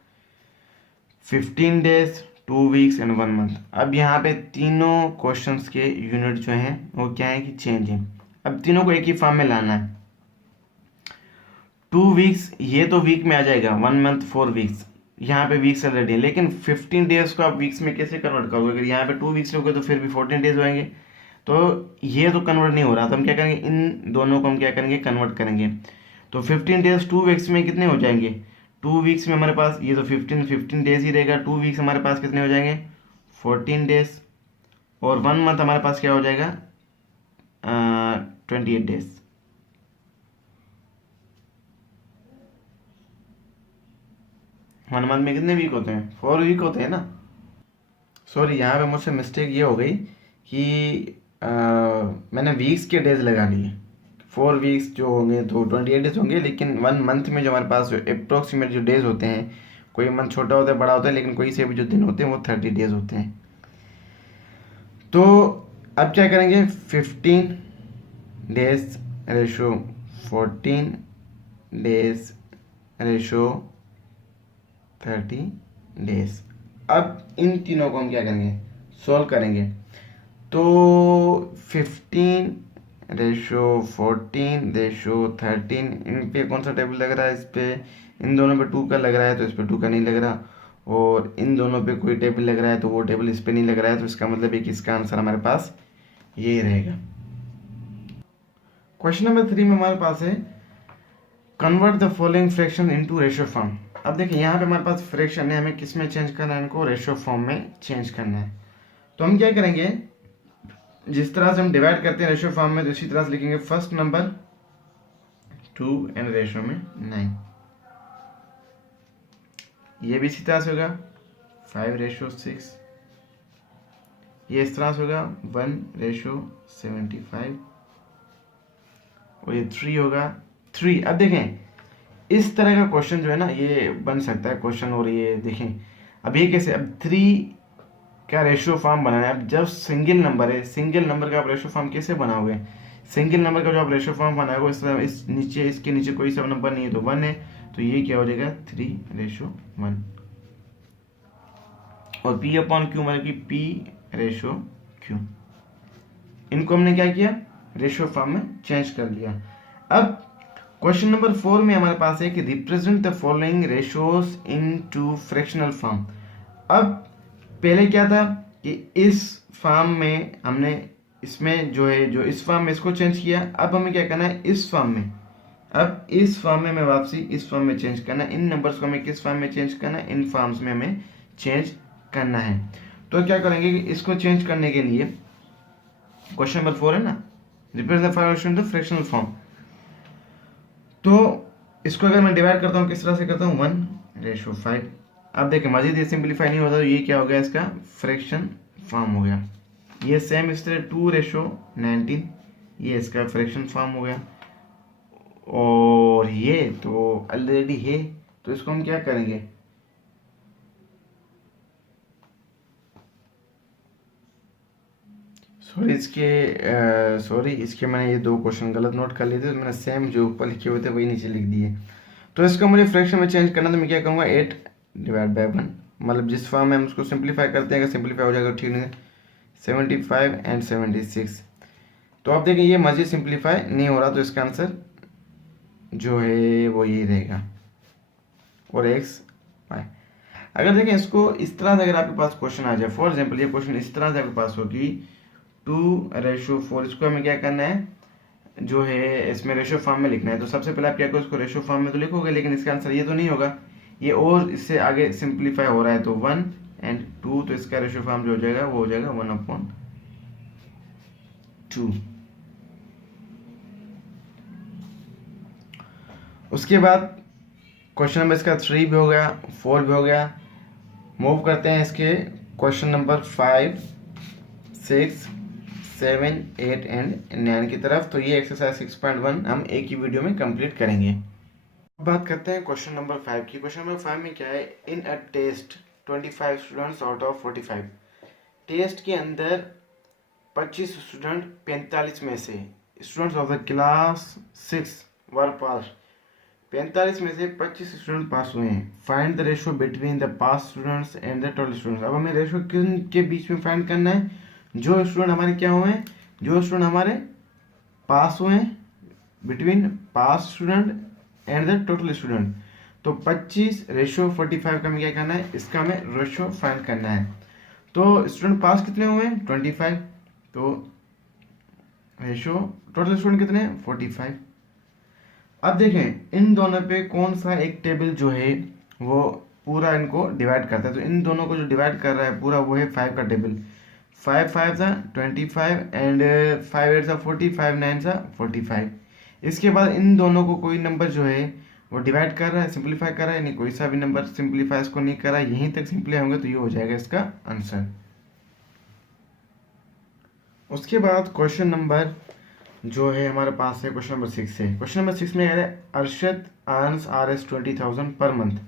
15 डेज, 2 वीक्स एंड 1 मंथ। अब यहाँ पे तीनों क्वेश्चंस के यूनिट जो हैं वो क्या है कि चेंज है। अब तीनों को एक ही फॉर्म में लाना है। 2 वीक्स ये तो वीक में आ जाएगा, 1 मंथ 4 वीक्स, यहाँ पे वीक्स ऑलरेडी है, लेकिन 15 डेज को आप वीक्स में कैसे कन्वर्ट करोगे? अगर यहाँ पे 2 वीक्स लोगे तो फिर भी 14 डेज होंगे, तो ये तो कन्वर्ट नहीं हो रहा। तो हम क्या करेंगे, इन दोनों को हम क्या करेंगे, कन्वर्ट करेंगे। तो 15 डेज 2 वीक्स में कितने हो जाएंगे? 2 वीक्स में हमारे पास ये तो 15 डेज ही रहेगा। 2 वीक्स हमारे पास कितने हो जाएंगे? 14 डेज। और 1 मंथ हमारे पास क्या हो जाएगा? 28 डेज। वन मंथ में कितने वीक होते हैं? 4 वीक होते हैं ना। सॉरी, यहाँ पे मुझसे मिस्टेक ये हो गई कि मैंने वीक्स के डेज लगा लिए। 4 वीक्स जो होंगे तो 28 डेज होंगे, लेकिन 1 मंथ में जो हमारे पास जो अप्रोक्सीमेट जो डेज होते हैं, कोई मंथ छोटा होता है बड़ा होता है, लेकिन कोई से भी जो दिन होते हैं वो 30 डेज होते हैं। तो अब क्या करेंगे, 15 days ratio 14 days ratio 30 days. अब इन तीनों को हम क्या करेंगे, सॉल्व करेंगे। तो 15 रेशो 14 रेशो 13, इन पे कौन सा टेबल लग रहा है? इस पे इन दोनों पे 2 का लग रहा है, तो इस पे 2 का नहीं लग रहा। और इन दोनों पे कोई टेबल लग रहा है तो वो टेबल इस पे नहीं लग रहा है। तो इसका मतलब है कि इसका आंसर हमारे पास यही रहेगा। क्वेश्चन नंबर 3 में हमारे पास है, convert the following fraction into ratio form. अब देखिए यहाँ पे हमारे पास फ्रैक्शन है, हमें किस में चेंज करना है? इनको रेशियो फॉर्म में चेंज करना है। तो हम क्या करेंगे, जिस तरह से हम डिवाइड करते हैं रेशियो फॉर्म में, तो इसी तरह से लिखेंगे। फर्स्ट नंबर 2 एंड रेशियो में 9, ये भी इसी तरह से होगा 5:6, ये इस तरह से होगा 1:75, और ये 3 होगा 3। अब देखें इस तरह का क्वेश्चन जो है ना ये बन सकता है क्वेश्चन। और ये देखें अब ये कैसे, अब 3 का रेशियो फॉर्म बनाना है। अब जब सिंगल नंबर है, सिंगल नंबर का आप रेशियो फॉर्म कैसे बनाओगे? सिंगल नंबर का जो आप रेशियो फॉर्म बनाओगे, इस तरह इस नीचे, इसके नीचे कोई सा नंबर नहीं है तो 1 है, तो ये क्या हो जाएगा 3:1। और P/Q मतलब कि P/Q, इनको हमने क्या किया, रेशियो फॉर्म में चेंज कर लिया। अब क्वेश्चन नंबर 4 में हमारे पास है कि represent the following ratios into fractional form. अब पहले क्या था कि इस फॉर्म में हमने, इसमें जो है, जो इस फॉर्म में इसको चेंज किया। अब हमें क्या करना है, इस फॉर्म में, अब इस फॉर्म में हमें वापसी इस फॉर्म में चेंज करना है। इन नंबर्स को हमें किस फॉर्म में चेंज करना है? इन फॉर्म्स में हमें चेंज करना है। तो क्या करेंगे कि इसको चेंज करने के लिए, क्वेश्चन नंबर 4 है ना, represent the following in fractional form. तो इसको अगर मैं डिवाइड करता हूँ, किस तरह से करता हूँ, 1:5। अब देखिए मजीद ये सिंप्लीफाई नहीं होता, तो ये क्या हो गया, इसका फ्रैक्शन फॉर्म हो गया। ये सेम इस तरह 2:19, ये इसका फ्रैक्शन फॉर्म हो गया। और ये तो ऑलरेडी है, तो इसको हम क्या करेंगे, सॉरी इसके मैंने ये 2 क्वेश्चन गलत नोट कर लिए थे, तो मैंने सेम जो ऊपर लिखे हुए थे वही नीचे लिख दिए। तो इसको मुझे फ्रैक्शन में चेंज करना, तो मैं क्या करूँगा, 8/1, मतलब जिस फॉर्म में हम उसको सिंप्लीफाई करते हैं, अगर सिंप्लीफाई हो जाएगा ठीक नहीं, 75 एंड 76। तो आप देखिए ये मजीद सिंप्लीफाई नहीं हो रहा, तो इसका आंसर जो है वो यही रहेगा, और एक्स वाई। अगर देखें इसको इस तरह से, अगर आपके पास क्वेश्चन आ जाए, फॉर एग्जाम्पल ये क्वेश्चन इस तरह से आपके पास हो कि 2:4, इसको हमें क्या करना है, जो है इसमें रेशियो फॉर्म में लिखना है। तो सबसे पहले आप क्या करो, इसको रेशियो फॉर्म में तो लिखोगे, लेकिन इसका आंसर ये तो नहीं होगा, ये और इससे आगे सिंप्लीफाई हो रहा है, तो 1 एंड 2, तो इसका रेशियो फॉर्म जो हो जाएगा वो हो जाएगा 1/2। उसके बाद क्वेश्चन नंबर इसका 3 भी हो गया, 4 भी हो गया, मूव करते हैं इसके क्वेश्चन नंबर 5, 6, 7, 8 एंड 9 की तरफ। तो ये एक्सरसाइज 6.1 हम एक ही वीडियो में कंप्लीट करेंगे। बात करते हैं क्वेश्चन नंबर 5 की। क्वेश्चन नंबर 5 में क्या है, in a test 25 students out of 45। Test के अंदर 25 स्टूडेंट 45 में से students of the class 6 were pass, 45 में से 25 स्टूडेंट पास हुए हैं। Find the ratio between the pass students and the total students. अब हमें रेशियो किन के बीच में फाइंड करना है, जो स्टूडेंट हमारे क्या हुए हैं, जो स्टूडेंट हमारे पास हुए हैं, between pass student and the total student. तो 25 रेशियो 45 का हमें क्या करना है, इसका हमें रेशियो फाइंड करना है। तो स्टूडेंट पास कितने हुए हैं, 25, तो रेशियो टोटल स्टूडेंट कितने हैं, 45। अब देखें इन दोनों पे कौन सा एक टेबल जो है वो पूरा इनको डिवाइड करता है। तो इन दोनों को जो डिवाइड कर रहा है पूरा वो है 5 का टेबल। 5 5 सा 25 एंड 5 8 सा 40, 5 9 सा 45। इसके बाद इन दोनों को कोई नंबर जो है वो डिवाइड कर रहा है, सिंप्लीफाई कर रहा है, नहीं कोई सा भी नंबर सिंप्लीफाई इसको नहीं कर रहा है, यहीं तक सिंप्लीफाई होंगे तो ये हो जाएगा इसका आंसर। उसके बाद क्वेश्चन नंबर जो है हमारे पास है क्वेश्चन नंबर 6 है। क्वेश्चन नंबर 6 में कह रहा है Arshad earns Rs 20,000 per month.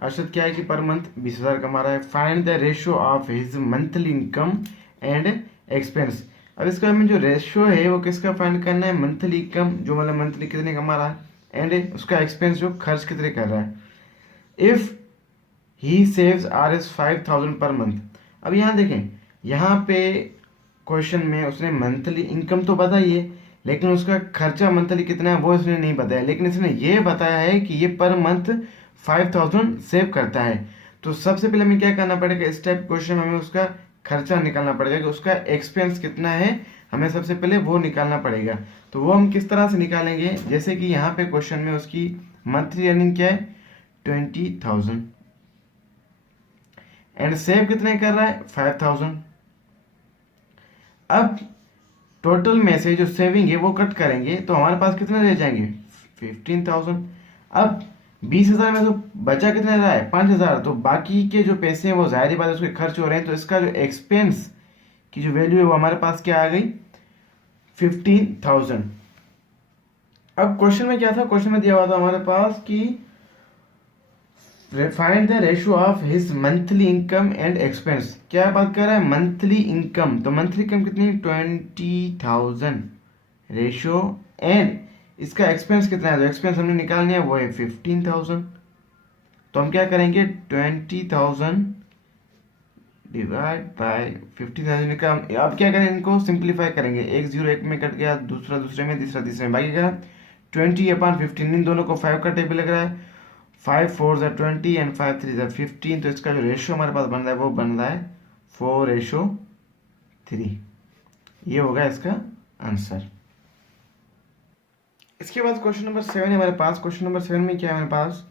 Arshad क्या है कि पर मंथ 20,000 कमा रहा है। Find the ratio of his monthly income and expense. अब इसका हमें जो रेशियो है वो किसका फाइंड करना है, मंथली इनकम जो मतलब मंथली कितने कमा रहा है, एंड उसका एक्सपेंस जो खर्च कितने कर रहा है। If he saves Rs 5,000 per month. अब यहाँ देखें, यहाँ पे क्वेश्चन में उसने मंथली इनकम तो बताई है, लेकिन उसका खर्चा मंथली कितना है वो इसने नहीं बताया, लेकिन इसने ये बताया है कि ये पर मंथ 5,000 सेव करता है। तो सबसे पहले हमें क्या करना पड़ेगा, इस टाइप क्वेश्चन में हमें उसका खर्चा निकालना पड़ेगा कि उसका एक्सपेंस कितना है, हमें सबसे पहले वो निकालना पड़ेगा। तो वो हम किस तरह से निकालेंगे, जैसे कि यहाँ पे क्वेश्चन में उसकी मंथली अर्निंग क्या है, 20,000 एंड सेव कितने कर रहा है, 5,000। अब टोटल में से जो सेविंग है वो कट करेंगे तो हमारे पास कितने रह जाएंगे, 15,000। अब 20,000 में तो बचा कितना रहा है, 5,000। तो बाकी के जो पैसे हैं वो जाहिर बात है उसके खर्च हो रहे हैं, तो इसका जो एक्सपेंस की जो वैल्यू है वो हमारे पास क्या आ गई, 15,000। अब क्वेश्चन में क्या था, क्वेश्चन में दिया हुआ था हमारे पास कि find the ratio of his monthly income and expense. क्या बात कर रहा है, मंथली इनकम। तो मंथली इनकम कितनी, 20,000 रेशियो, एंड इसका एक्सपेंस कितना है, तो एक्सपेंस हमने निकालना है वो है 15,000। तो हम क्या करेंगे, 20,000 डिवाइड बाय 15,000 का। अब क्या करें, इनको सिंप्लीफाई करेंगे, एक जीरो एक में कट गया, दूसरा दूसरे में, तीसरा तीसरे में, बाकी क्या 20/15। इन दोनों को 5 का टेबल लग रहा है, 5 4 ज़ा 20 एंड 5 3 ज़ा 15। तो इसका जो रेशियो हमारे पास बन रहा है वो बन रहा है 4:3। ये होगा इसका आंसर। इसके बाद क्वेश्चन नंबर 7 है हमारे पास। क्वेश्चन नंबर 7 में क्या है हमारे पास,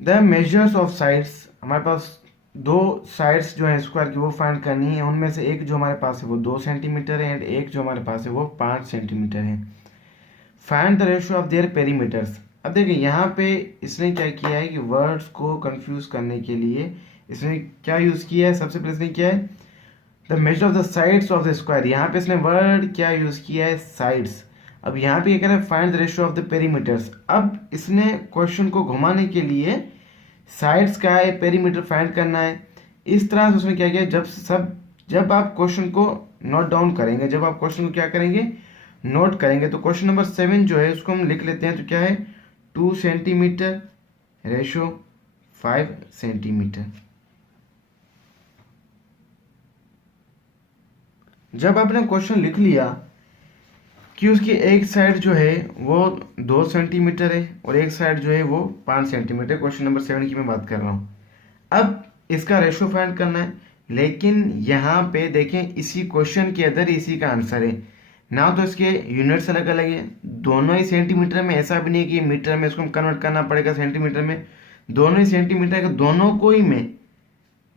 द मेजर्स ऑफ साइड्स। हमारे पास दो साइड्स जो है स्क्वायर की वो फाइंड करनी है। उनमें से एक जो हमारे पास है वो 2 सेंटीमीटर है एंड एक जो हमारे पास है वो 5 सेंटीमीटर है। Find the ratio of their perimeters. अब देखिए यहाँ पे इसने क्या किया है कि वर्ड्स को कंफ्यूज करने के लिए इसने क्या यूज़ किया है, सबसे पहले इसने किया है the measure of the sides of the square. यहाँ पे इसने वर्ड क्या यूज़ किया है, साइड्स। अब यहाँ पे क्या कह रहा है, find the ratio of the perimeters. अब इसने क्वेश्चन को घुमाने के लिए साइड्स का है, पेरीमीटर फाइंड करना है। इस तरह से उसने क्या किया, जब आप क्वेश्चन को नोट डाउन करेंगे, जब आप क्वेश्चन को क्या करेंगे, नोट करेंगे, तो क्वेश्चन नंबर 7 जो है उसको हम लिख लेते हैं। तो क्या है, 2 सेंटीमीटर रेशियो 5 सेंटीमीटर। जब आपने क्वेश्चन लिख लिया कि उसकी एक साइड जो है वो 2 सेंटीमीटर है और एक साइड जो है वो 5 सेंटीमीटर, क्वेश्चन नंबर 7 की मैं बात कर रहा हूँ। अब इसका रेशियो फाइंड करना है, लेकिन यहाँ पे देखें इसी क्वेश्चन के अंदर इसी का आंसर है ना। तो इसके यूनिट्स अलग अलग है, दोनों ही सेंटीमीटर में, ऐसा भी नहीं कि मीटर में इसको हम कन्वर्ट करना पड़ेगा सेंटीमीटर में, दोनों ही सेंटीमीटर के, दोनों को ही में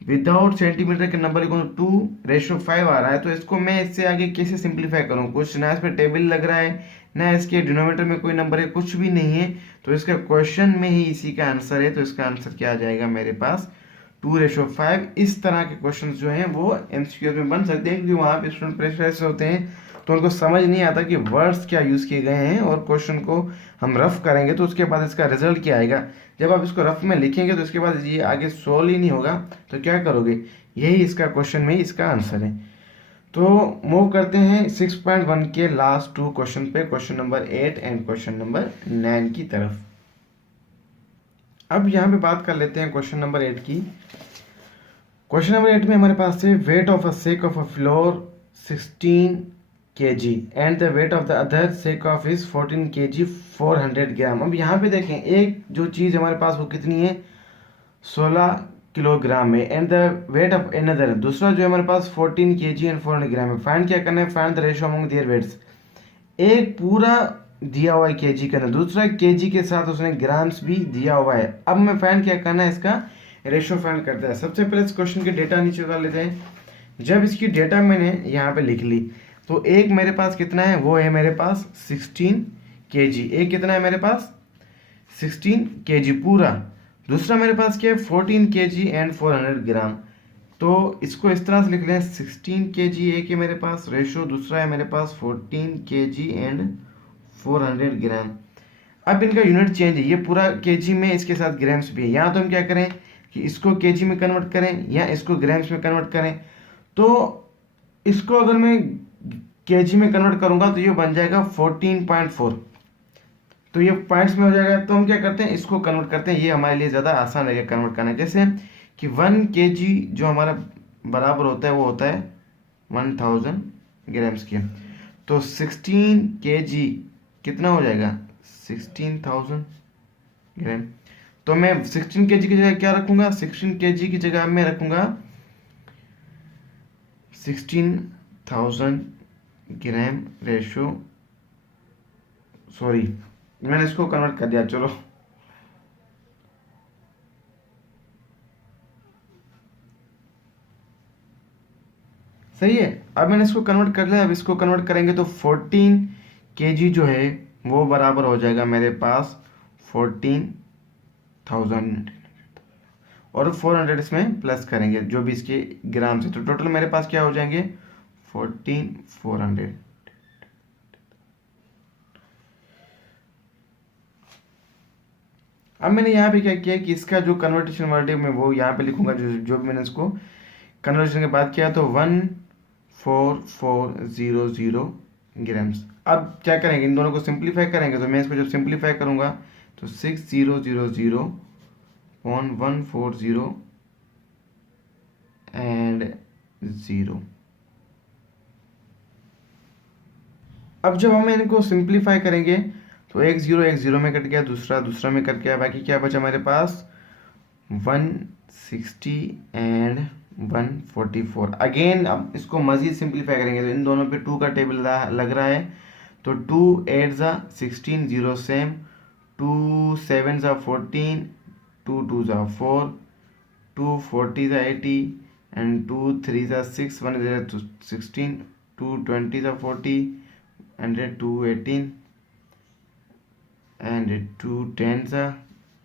विदाउट सेंटीमीटर के नंबर को 2:5 आ रहा है। तो इसको मैं इससे आगे कैसे सिंप्लीफाई करूँ, कुछ ना इस पर टेबल लग रहा है ना इसके डिनोमिनेटर में कोई नंबर है, कुछ भी नहीं है। तो इसका क्वेश्चन में ही इसी का आंसर है। तो इसका आंसर क्या आ जाएगा मेरे पास, 2:5। इस तरह के क्वेश्चन जो हैं वो एमसीक्यू में बन सकते हैं, क्योंकि वहाँ पे स्टूडेंट प्रेशराइज होते हैं तो उनको समझ नहीं आता कि वर्ड्स क्या यूज़ किए गए हैं, और क्वेश्चन को हम रफ करेंगे तो उसके बाद इसका रिजल्ट क्या आएगा। जब आप इसको रफ में लिखेंगे तो इसके बाद ये आगे सोल्व ही नहीं होगा, तो क्या करोगे, यही इसका क्वेश्चन में इसका आंसर है। तो मूव करते हैं 6.1 के लास्ट 2 क्वेश्चन पे, question number 8 and question number 9 की तरफ। अब यहाँ पे बात कर लेते हैं क्वेश्चन नंबर 8 की। क्वेश्चन नंबर 8 में हमारे पास है weight of a sake of a floor 16 kg and the weight of the other sake of is 14 kg 400 ग्राम। अब यहाँ पे देखें, एक जो चीज़ हमारे पास वो कितनी है, 16 किलोग्राम है, and the weight of another, दूसरा जो है हमारे पास 14 kg एंड 400 ग्राम है। फाइंड क्या करना है, find the ratio among their weights. एक पूरा दिया हुआ है केजी के अंदर, दूसरा केजी के साथ उसने ग्राम्स भी दिया हुआ है। अब मैं फाइंड क्या करना है, इसका रेशियो फाइंड करता है। सबसे पहले इस क्वेश्चन के डेटा नीचे उतार लेते हैं। जब इसकी डेटा मैंने यहाँ पे लिख ली तो एक मेरे पास कितना है, वो है मेरे पास 16 kg। एक कितना है मेरे पास 16 kg पूरा। दूसरा मेरे पास क्या है 14 kg एंड 400 ग्राम। तो इसको इस तरह से लिख लें, 16 kg एक है मेरे पास रेशियो, दूसरा है मेरे पास 14 kg एंड 400 ग्राम। अब इनका यूनिट चेंज है, ये पूरा केजी में, इसके साथ ग्राम्स भी है। यहाँ तो हम क्या करें कि इसको केजी में कन्वर्ट करें या इसको ग्राम्स में कन्वर्ट करें। तो इसको अगर मैं केजी में कन्वर्ट करूंगा तो ये बन जाएगा 14.4, तो ये पॉइंट्स में हो जाएगा। तो हम क्या करते हैं, इसको कन्वर्ट करते हैं, ये हमारे लिए ज़्यादा आसान रहेगा कन्वर्ट करना। जैसे कि 1 kg जो हमारा बराबर होता है वो होता है 1000 ग्राम्स के। तो 16 kg कितना हो जाएगा, 16,000 ग्राम। तो मैं 16 kg की जगह क्या रखूंगा, 16 kg की जगह मैं रखूंगा 16,000 ग्राम रेशियो, सॉरी मैंने इसको कन्वर्ट कर दिया, चलो सही है। अब मैंने इसको कन्वर्ट कर लिया। अब इसको कन्वर्ट करेंगे तो 14 kg जो है वो बराबर हो जाएगा मेरे पास 14,000, और 400 इसमें प्लस करेंगे जो भी इसके ग्राम से, तो टोटल मेरे पास क्या हो जाएंगे 14,400। अब मैंने यहाँ पे क्या किया कि इसका जो कन्वर्टेशन वर्ड है मैं वो यहाँ पे लिखूंगा, जो भी मैंने इसको कन्वर्टेशन के बाद किया तो 14400 ग्राम्स। अब क्या करेंगे, इन दोनों को सिंप्लीफाई करेंगे। तो मैं इसको जब सिंप्लीफाई करूंगा तो 6000.140 एंड 0। अब जब हम इनको सिंप्लीफाई करेंगे तो एक जीरो में कट गया, दूसरा में कट गया, बाकी क्या बचा हमारे पास 160 एंड 144। अगेन अब इसको मजीद सिंप्लीफाई करेंगे तो इन दोनों पे 2 का टेबल लग रहा है। तो 2 8 ज़ा 16, 0 सेम, 2 7 ज़ा 14, 2 2 ज़ा 4, 2 40 ज़ा 80 एंड 2 3 ज़ा 6, 1 ज़ा 16, 2 20 ज़ा 40 एंड 2 18 एंड 2 10 ज़ा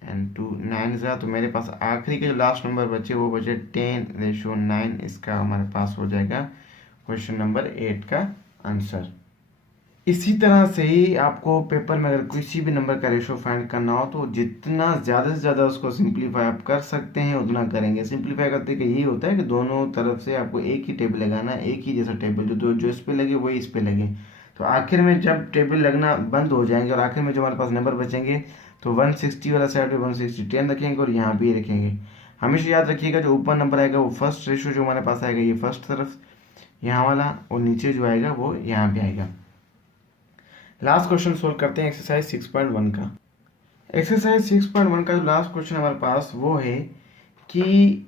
एंड 2 9 ज़ा। तो मेरे पास आखिरी के जो लास्ट नंबर बचे वो बचे 10:9। इसका हमारे पास हो जाएगा क्वेश्चन नंबर 8 का आंसर। इसी तरह से ही आपको पेपर में अगर किसी भी नंबर का रेशो फाइंड करना हो तो जितना ज़्यादा से ज़्यादा उसको सिंप्लीफाई आप कर सकते हैं उतना करेंगे। सिंप्लीफाई करते कि यही होता है कि दोनों तरफ से आपको एक ही टेबल लगाना है, एक ही जैसा टेबल, जो इस पे लगे वही इस पे लगे। तो आखिर में जब टेबल लगना बंद हो जाएंगे और आखिर में जो हमारे पास नंबर बचेंगे तो 160 वाला साइड पे 160 10 रखेंगे और यहाँ भी रखेंगे। हमेशा याद रखिएगा जो ऊपर नंबर आएगा वो फर्स्ट रेशो जो हमारे पास आएगा ये फर्स्ट तरफ यहाँ वाला, और नीचे जो आएगा वो यहाँ पे आएगा। लास्ट क्वेश्चन सोल्व करते हैं एक्सरसाइज 6.1 का। एक्सरसाइज 6.1 का जो लास्ट क्वेश्चन हमारे पास वो है कि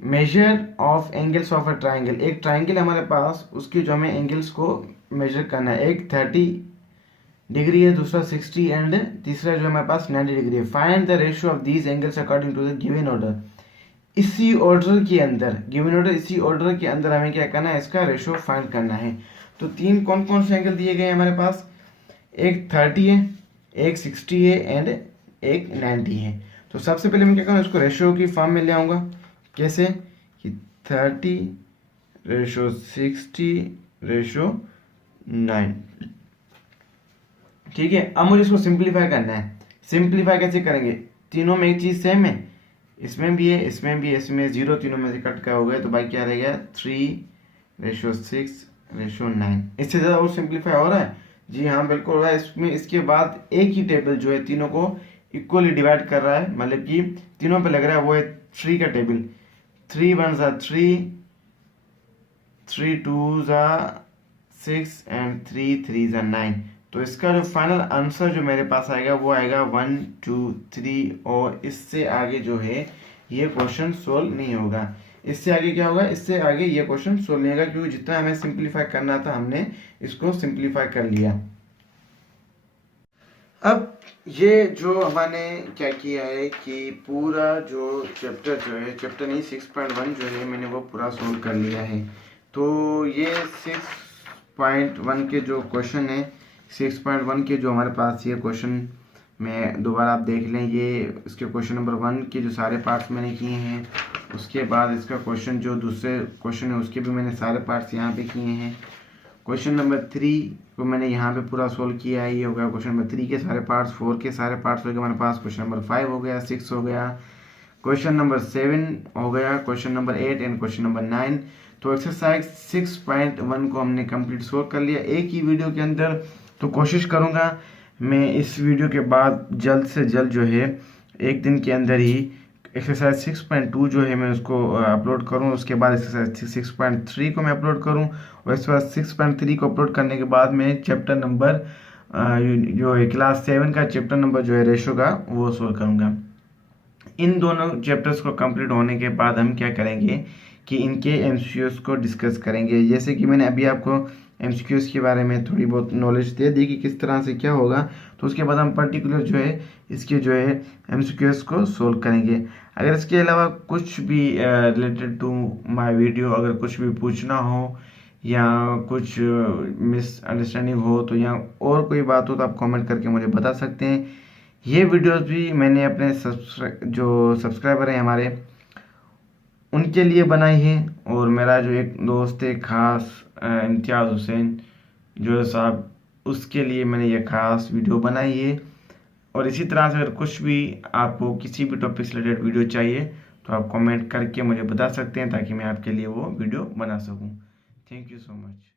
measure of angles of a triangle. एक ट्राइंगल हमारे पास, उसकी जो हमें एंगल्स को मेजर करना है। एक 30 डिग्री है, दूसरा 60 एंड तीसरा जो हमारे पास 90 डिग्री है। Find the ratio of these angles according to the given order. इसी ऑर्डर के अंदर, गिवन ऑर्डर इसी ऑर्डर के अंदर हमें क्या करना है, इसका रेशियो फाइंड करना है। तो तीन कौन कौन से एंगल दिए गए हैं हमारे पास, एक 30 है, एक 60 है एंड एक 90 है। तो सबसे पहले मैं क्या करूँ, इसको रेशियो की फॉर्म में ले आऊँगा। कैसे कि 30:60:9। ठीक है, अब मुझे इसको सिंप्लीफाई करना है। सिंप्लीफाई कैसे करेंगे, तीनों में एक चीज़ सेम है, इसमें भी है, इसमें भी है, इसमें 0 तीनों में से कट का हो गया, तो भाई क्या रह गया 3:6:9। इससे ज़्यादा और सिंप्लीफाई हो रहा है? जी हाँ बिल्कुल हो रहा है। इसमें इसके बाद एक ही टेबल जो है तीनों को इक्वली डिवाइड कर रहा है, मतलब कि तीनों पे लग रहा है, वो है 3 का टेबल। 3 1 3, 3 2 6 एंड 3 3 9। तो इसका जो फाइनल आंसर जो मेरे पास आएगा वो आएगा 1 2 3, और इससे आगे जो है ये क्वेश्चन सोल्व नहीं होगा। इससे आगे क्या होगा, इससे आगे ये क्वेश्चन सोल्व नहीं होगा, क्योंकि जितना हमें सिंप्लीफाई करना था हमने इसको सिंप्लीफाई कर लिया। अब ये जो हमने क्या किया है कि पूरा जो चैप्टर जो है, चैप्टर नहीं 6.1 जो है मैंने वो पूरा सोल्व कर लिया है। तो ये 6.1 के जो क्वेश्चन है, 6.1 के जो हमारे पास ये क्वेश्चन में दोबारा आप देख लें, ये इसके क्वेश्चन नंबर 1 के जो सारे पार्ट्स मैंने किए हैं, उसके बाद इसका क्वेश्चन जो दूसरे क्वेश्चन है उसके भी मैंने सारे पार्ट्स यहाँ पे किए हैं। क्वेश्चन नंबर 3 को मैंने यहाँ पे पूरा सोल्व किया है, ये हो गया क्वेश्चन नंबर 3 के सारे पार्ट्स। 4 के सारे पार्ट्स हो गए हमारे पास। क्वेश्चन नंबर 5 हो गया, 6 हो गया, क्वेश्चन नंबर 7 हो गया, question number 8 and question number 9। तो एक्सरसाइज 6.1 को हमने कंप्लीट सोल्व कर लिया एक ही वीडियो के अंदर। तो कोशिश करूँगा मैं इस वीडियो के बाद जल्द से जल्द जो है एक दिन के अंदर ही एक्सरसाइज 6.2 जो है मैं उसको अपलोड करूं, उसके बाद एक्सरसाइज 6.3 को मैं अपलोड करूं, और इसके बाद 6.3 को अपलोड करने के बाद मैं चैप्टर नंबर जो है क्लास 7 का चैप्टर नंबर जो है रेशो का वो सोल्व करूंगा। इन दोनों चैप्टर्स को कंप्लीट होने के बाद हम क्या करेंगे कि इनके एमसीक्यूज को डिस्कस करेंगे। जैसे कि मैंने अभी आपको एमसीक्यूज के बारे में थोड़ी बहुत नॉलेज दे दी कि किस तरह से क्या होगा, तो उसके बाद हम पर्टिकुलर जो है इसके जो है एमसीक्यूज को सोल्व करेंगे। अगर इसके अलावा कुछ भी रिलेटेड टू माय वीडियो अगर कुछ भी पूछना हो या कुछ मिसअंडरस्टैंडिंग हो, तो या और कोई बात हो तो आप कमेंट करके मुझे बता सकते हैं। ये वीडियोस भी मैंने अपने जो सब्सक्राइबर हैं हमारे उनके लिए बनाई है, और मेरा जो एक दोस्त है खास इम्तियाज़ हुसैन जो साहब, उसके लिए मैंने ये खास वीडियो बनाई है। और इसी तरह से अगर कुछ भी आपको किसी भी टॉपिक से रिलेटेड वीडियो चाहिए तो आप कमेंट करके मुझे बता सकते हैं, ताकि मैं आपके लिए वो वीडियो बना सकूं। Thank you so much.